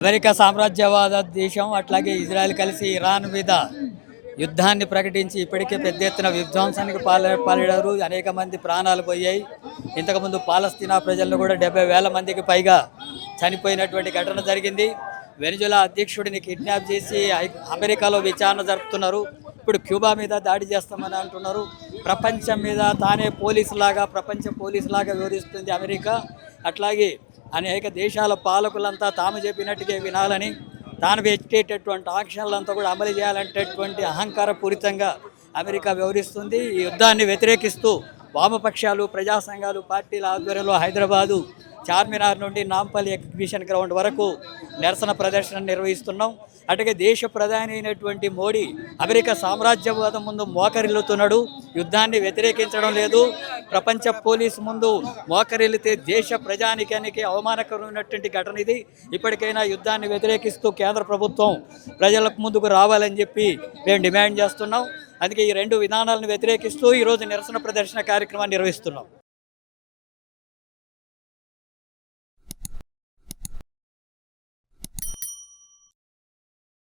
America సామ్రాజ్యవాద దేశం అట్లాగే Israel కలిసి ఇరాన్ మీద యుద్ధాన్ని ప్రకటించి ఇప్పటికే పెద్ద ఎత్తున విధ్వంసానికి పాల్పడారు. అనేక మంది ప్రాణాలు పోయాయి. ఇంతకుముందు పాలస్తీనా ప్రజలను కూడా 70,000 మందికి పైగా చనిపోయినటువంటి ఘటన జరిగింది. వెనిజులా అధ్యక్షుడిని కిడ్నాప్ చేసి అమెరికాలో విచారణ జరుపుతున్నారు. ఇప్పుడు క్యూబా మీద దాడి చేస్తామని అంటున్నారు. ప్రపంచం మీద తానే పోలీసులాగా ప్రపంచ పోలీసులాగా వివరిస్తుంది అమెరికా. అట్లాగే అనేక దేశాల పాలకులంతా తాము చెప్పినట్టుగా వినాలని, తాను పెట్టేటటువంటి ఆంక్షలంతా కూడా అమలు చేయాలంటేటువంటి అహంకారపూరితంగా అమెరికా వ్యవహరిస్తుంది. ఈ యుద్ధాన్ని వ్యతిరేకిస్తూ వామపక్షాలు, ప్రజా సంఘాలు, పార్టీల ఆధ్వర్యంలో హైదరాబాదు చార్మినార్ నుండి నాంపల్లి ఎగ్జిబిషన్ గ్రౌండ్ వరకు నిరసన ప్రదర్శన నిర్వహిస్తున్నాం. అటుగే దేశ ప్రధాని అయినటువంటి మోడీ అమెరికా సామ్రాజ్యవాదం ముందు మోకరిల్లుతున్నాడు. యుద్ధాన్ని వ్యతిరేకించడం లేదు. ప్రపంచ పోలీసు ముందు మోకరిల్లితే దేశ ప్రజానికానికి అవమానకరమైనటువంటి ఘటన ఇది. ఇప్పటికైనా యుద్ధాన్ని వ్యతిరేకిస్తూ కేంద్ర ప్రభుత్వం ప్రజలకు ముందుకు రావాలని చెప్పి మేము డిమాండ్ చేస్తున్నాం. అందుకే ఈ రెండు విధానాలను వ్యతిరేకిస్తూ ఈరోజు నిరసన ప్రదర్శన కార్యక్రమాన్ని నిర్వహిస్తున్నాం.